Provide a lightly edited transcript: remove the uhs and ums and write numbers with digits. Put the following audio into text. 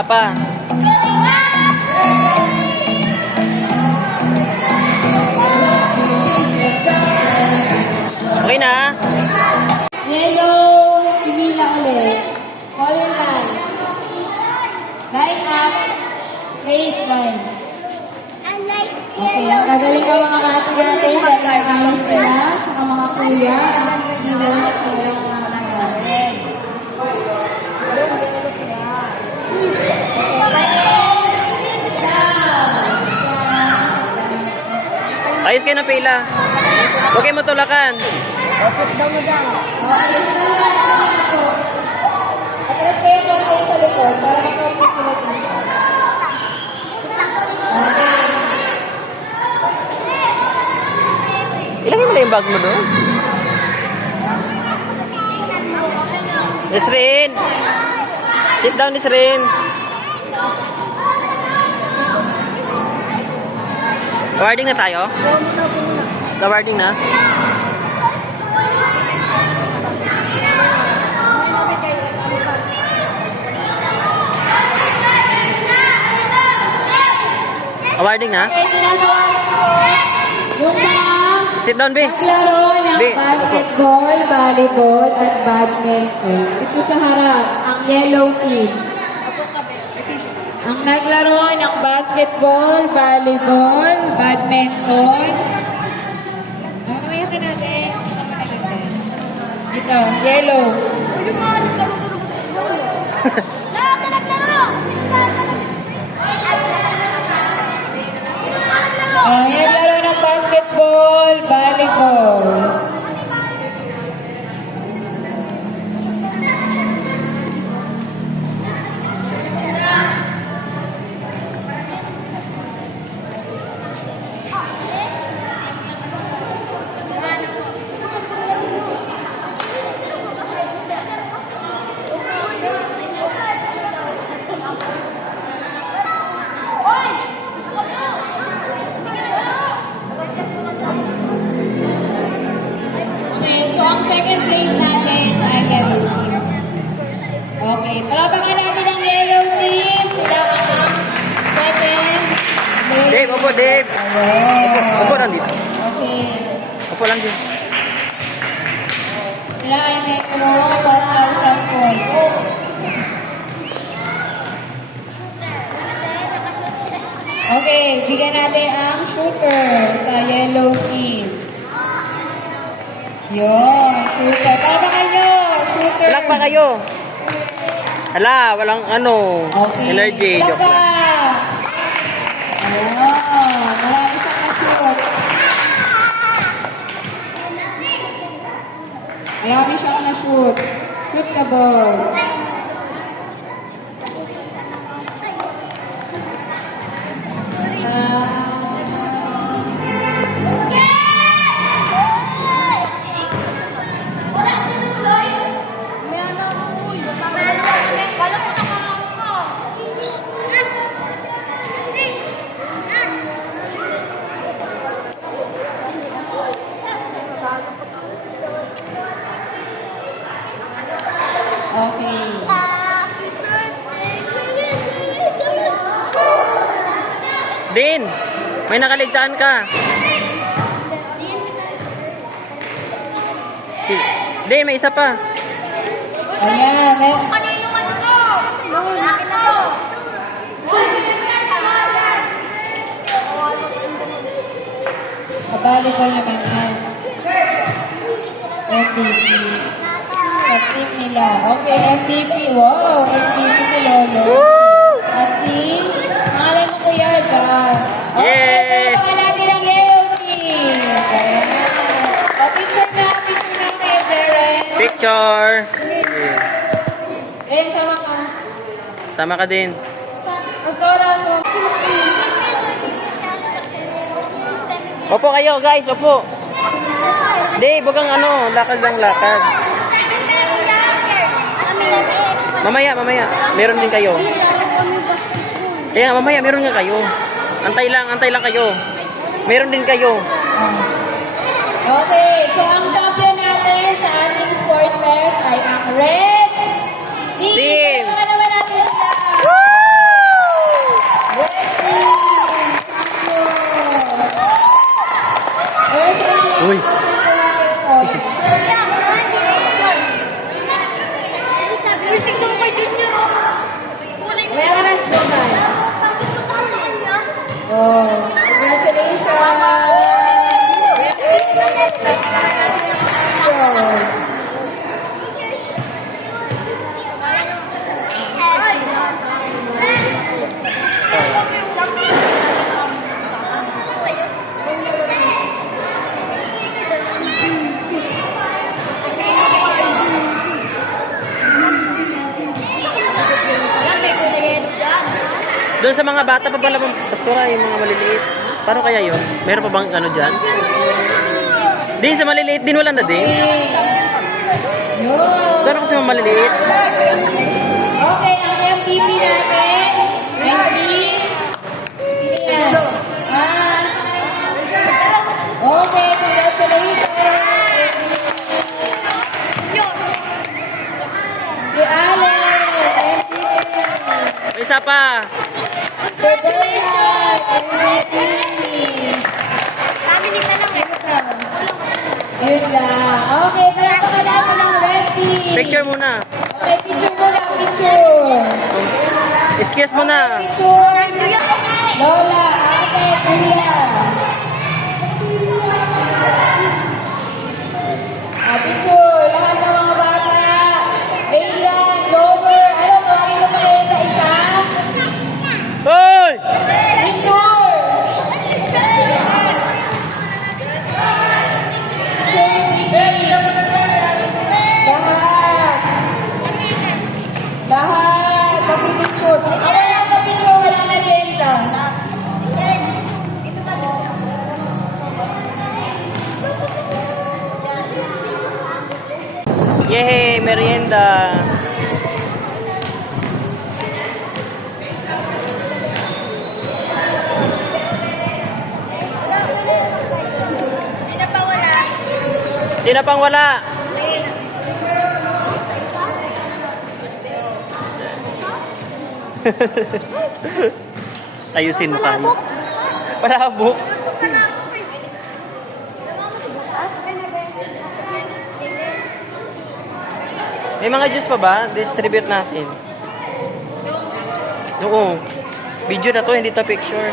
Wala pa. Okay na. Yellow, pimila ulit. Color line. Line up, straight line. Okay, ang gagaling ka mga kati natin dahil ayos nila sa mga kuya ang pimila sa kanilang mga natin. Ayos kayo ng pila. Huwag kayo matulakan. Okay, atras kayo konti sa likod para makapit sila dito. Okay. Ilagay mo na yung bag mo doon. Nisrin! Sit down, Nisrin. Awarding na tayo? Awarding na? Awarding na? Okay, ginagawa yung mga Sit down, B. naglaro ng B. basketball, volleyball, at badminton. Ito sa harap, ang yellow team. Ang naglaro ng basketball, volleyball, badminton. Mamaya ka natin. Ito, yellow. Ang naglaro ng basketball, volleyball. Okay, so ang second place natin ay yellow team. Okay, palapakan natin ang yellow team. Sila ang second place. Dave, upo, Dave. Oh. Upo lang dito. Okay. Upo lang dito. Sila ay may 1,000 points. Okay, bigyan natin ang shooter sa yellow team. Yun, shooter. Palapakan nyo, shooter. Black pa kayo. Hala, walang ano, Okay. energy. Joke lang. Oh, marami siyang na-shoot. Marami siyang na-shoot. Shoot the ball. Okay. Din, may nakaligtaan ka. Si, Din, may isa pa. Ayan. Kabali ko naman yan. MVP. Sa team nila. Okay, MVP. Wow, MVP si Lolo. At si, pangalan mo kuya dyan. Okay, Yay! palapakan natin ang yellow team. Ayan. O, picture na kayo, Darren. Picture. Eh, sama ka. Sama ka din. Pastora, sama ka. Opo kayo, guys. Opo. Dave, huwag kang ano, lakad lang lakad. Mamaya. Meron din kayo. Kaya mamaya, meron nga kayo. Antay lang kayo. Meron din kayo. Okay, so ang champion natin sa ating sport fest ay ang Red Team. Team. Palakpakan naman natin sila. Woo! Doon sa mga bata pa pala, pastora, yung mga maliliit. Paano kaya yun? Meron pa bang ano dyan? Din sa maliliit din wala na din. Yun. Pero kasi mga maliliit. Okay, ang MVP natin, 19. Sino yan? Ah. Okay, congratulations. Si Allen, MVP. May isa pa. Si Bernard, MVP. Sa amin isa lang eh. Sino pa? Yun lang. Okay, palakpakan natin ang red team. Picture muna. Okay, picture muna, picture. Excuse muna. Picture. Lola, ate, kuya. Picture. Lahat ng mga bata. Raylan, Rover. Ano, tawagin ko pa kayo sa isa? Hoy! Picture. Lahat. Magpipicture. Ako lang sa picture, walang merienda. Yehey! Merienda! Sino pa wala? Sino pang wala? Ayusin mo kayo. Palabok. May mga juice pa ba? Distribute natin. Oo. Video na to, hindi to picture.